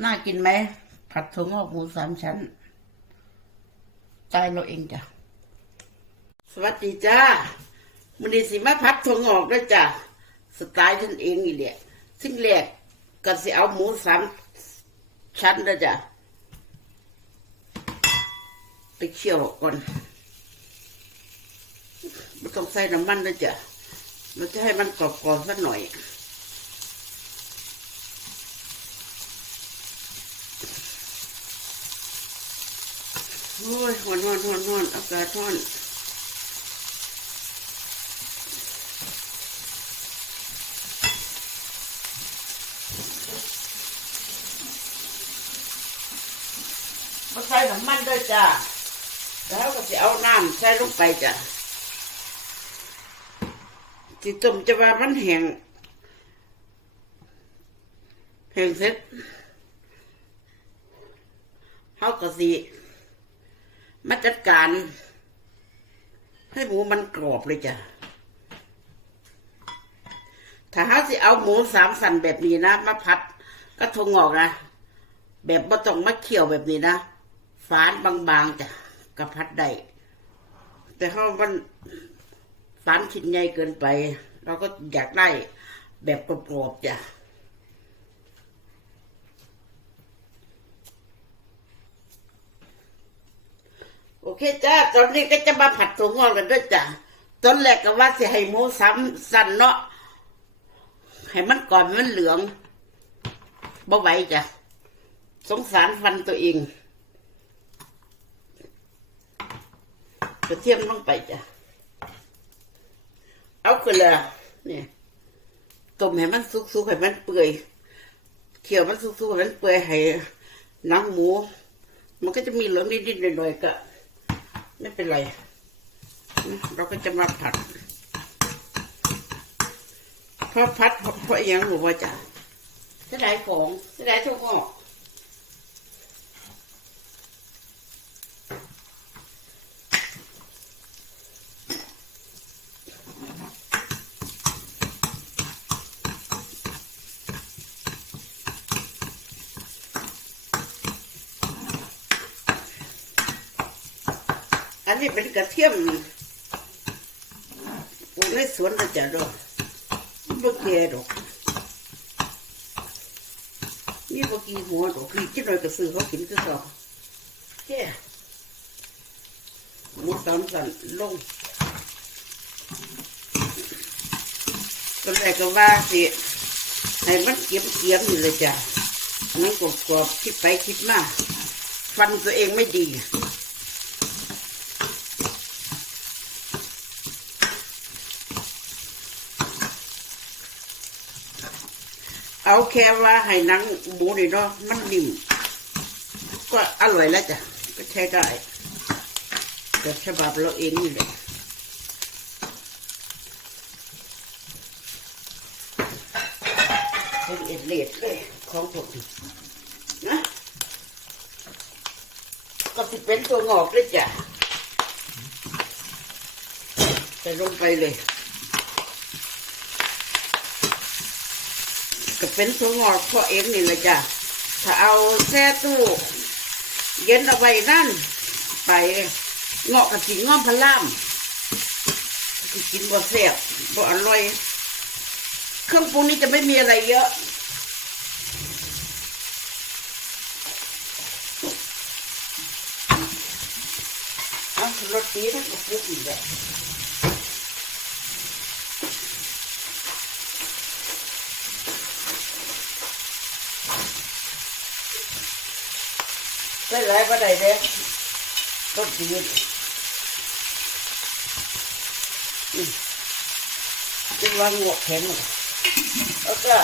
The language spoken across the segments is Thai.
น่ากินไหม ผัดถั่วงอกหมูสามชั้นตายเราเองจ้ะ สวัสดีจ้ามันนี้สิมาผัดถั่วงอกด้วยจ้ะ สไตล์ท่านเองนี่แหละซึ่งแรกก็สิเอาหมูสามชั้นด้วยจ้ะ ไปเคี่ยวก่อนไม่ต้องใส่น้ำมันด้วยจ้ะ เราจะให้มันกรอบๆสักหน่อย โอ้ยหอนหอนหอนหอนอากาศหอนมาใส่น้ำมันด้วยจ้า แล้วก็จะเอาน้ำใส่ลงไปจ้ะจิต้มจะว่ามันแห้งแห้งเสร็จเขาก็สิ มาจัดการ ให้หมูมันกรอบเลยจ้ะ ถ้าหาสิเอาหมูสามสันแบบนี้นะมาผัดก็ทงออกนะ แบบบ่ต้องมาเคี่ยวแบบนี้นะฝานบางๆจ้ะกระพัดได้แต่เขามันฝานชิ้นใหญ่เกินไป เราก็อยากได้แบบกรอบๆจ้ะ เคจ้า ตอนนี้ก็จะมาผัดถั่วงอกกันด้วยจ้ะตอนแรกก็ว่าสิให้หมูซ้ำสั่นเนาะให้มันก่อนมันเหลืองบ่ไหวจ้ะ สงสารฟันตัวเองกระเทียมลงไปจ้ะ เอาขึ้นเลยเนี่ยต้มให้มันสุกๆให้มันเปื่อยเคี่ยวมันสุกๆให้มันเปื่อยให้หนังหมู มันก็จะมีเหลืองนิดๆหน่อยๆก็ ไม่เป็นไร เราก็จะมาผัดเพราะพัดเพราะเอียงหรือว่าจะเสียดายของเสียดายทุกข้อ อันนี้เป็นกระเทียมปลูกในสวนเราจะดอกบ่แก่ดอกนี่บ่กี่หัวดอกพี่จิหน่อยก็ซื้อเขากินคือเขาแค่หมูสามสันลงตอนแรกก็ว่าสิให้มันเกียมเกียมอยู่เลยจ้ะมันกรอบๆคิดไปคิดมาฟันตัวเองไม่ดี เอาแค่ว่าให้นังหมูนี่เนาะมันนิ่มก็อร่อยแล้วจ้ะ ก็ใช้ได้แบบฉบับเราเองนี่แหละเป็นเอ็ดเลดเลยของผมนะก็สิเป็นตัวงอกเลยจ้ะใส่ลงไปเลย ก็เป็นถั่วงอกเพราเองนี่เลยจ้ะถ้าเอาแช่ตู้เย็นเอาไว้นั่น ไปงาะกับกินงอมพะล่ามกินบ่แซ่บบ่อร่อย เครื่องปรุงนี้จะไม่มีอะไรเยอะอารสดีนะกับปุ๊กอีกแล้ว ได้หลายก็ได้เด้ก็ดีอืมจึงวางงวกแข็งแล้วก็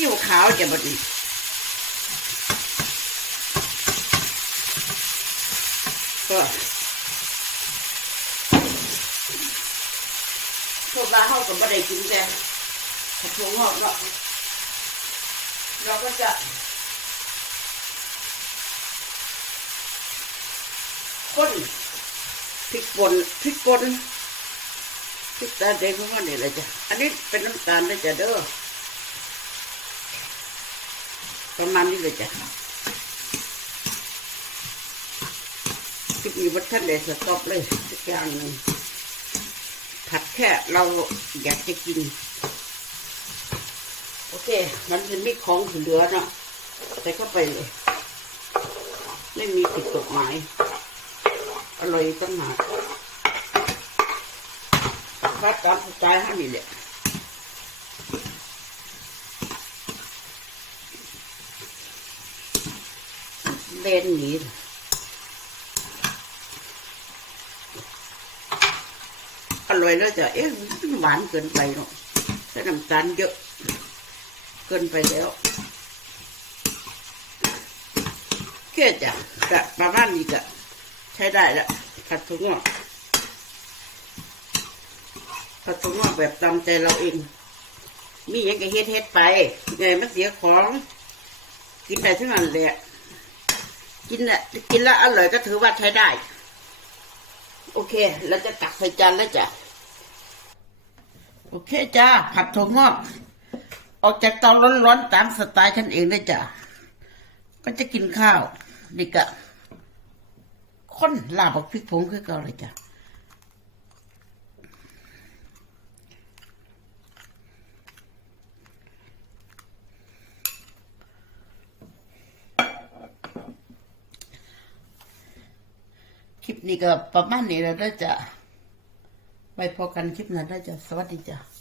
อยู่ขาวจะบดี ก็พวกเราเข้ากับไม่ได้กินแต่ผักถั่วงอกเราเราก็จะ้นพริกป่นพริกป่นพริกตาแดงเขางมันี่แหละจ้ะอันนี้เป็นน้ำตาลนะจ้ะเด้อประมาณนี้เลยจ้ะ คลิปนี้วัดท่านเลยสต็อปเลยสักอย่างหนึ่งผัดแค่เราอยากจะกิน โอเค มันจะมีของเหลือเนาะใส่เข้าไปเลย ไม่มีผิดกฎหมายอร่อยตั้งหากพัดตามสไตล์ให้นี่แหละเล่นนี้ อร่อยแล้วจะเอ๊ะหวานเกินไปเนาะใส่น้ำตาลเยอะ เกินไปแล้วแค่จ้ะกะประมาณนี้กะใช้ได้ล้วผัดถั่วงอกผัดถั่วงอกแบบตามใจเราเอง มีอย่างก็เฮ็ดเฮ็ดไปไงมันเสียของกินได้ทั้งนั้นแหละกินละกินแล้วอร่อยก็ถือว่าใช้ได้ โอเค เราจะตักใส่จานแล้วจ้ะ โอเคจ้า ผัดถั่วงอก ออกจากเตาร้อนๆตามสไตล์ฉันเองได้จ้ะ ก็จะกินข้าวนี่กะข้นลาบกับพริกผงคือเก่าเลยจ้ะ คลิปนี้ก็ประมาณนี้แล้วด้จ้ะไปพอกันคลิปหนั้นได้จ้ะสวัสดีจ้ะ